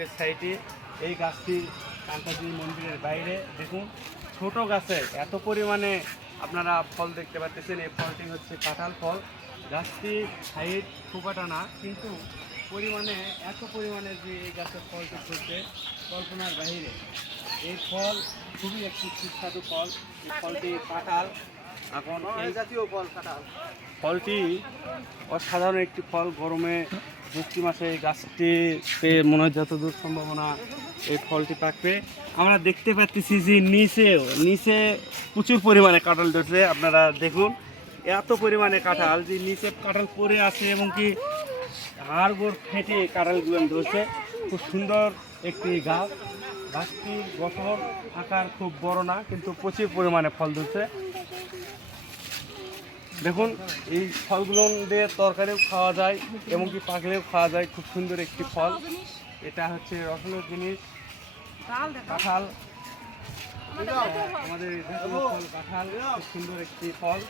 গেটের সাইডে এই গাছটি কান্তাজি মন্দিরের বাইরে দেখুন ছোট গাছে এত পরিমাণে আপনারা ফল দেখতে পাচ্ছেন। এই ফলটি হচ্ছে কাঁঠাল ফল। গাছটি হাইট খুব একটা না, কিন্তু পরিমাণে এত পরিমাণে যে এই গাছের ফলটি ধরছে কল্পনার বাইরে। এই ফল খুবই একটি সুস্বাদু ফল। এই ফলটি কাঁঠাল। এখন এই জাতীয় ফল কাঁঠাল ফলটি অসাধারণ একটি ফল। গরমে জ্যৈষ্ঠ মাসে এই গাছটিতে মনে হয় যতদূর সম্ভাবনা এই ফলটি পাকবে। আমরা দেখতে পাচ্ছি যে নিচে প্রচুর পরিমাণে কাঁঠাল ধরছে। আপনারা দেখুন এত পরিমাণে কাঁঠাল যে নিচে কাঁঠাল পড়ে আছে এবং কি হাড় গোড় ফেটে কাঁঠালগুলো ধরছে। খুব সুন্দর একটি গাছ। গাছটির গঠন আকার খুব বড় না, কিন্তু প্রচুর পরিমাণে ফল ধরছে। দেখুন এই ফলগুলো দিয়ে তরকারিও খাওয়া যায় এবং কি পাকলেও খাওয়া যায়। খুব সুন্দর একটি ফল। এটা হচ্ছে রসনের জিনিস কাঁঠাল। আমাদের জাতীয় ফল কাঁঠাল খুব সুন্দর একটি ফল।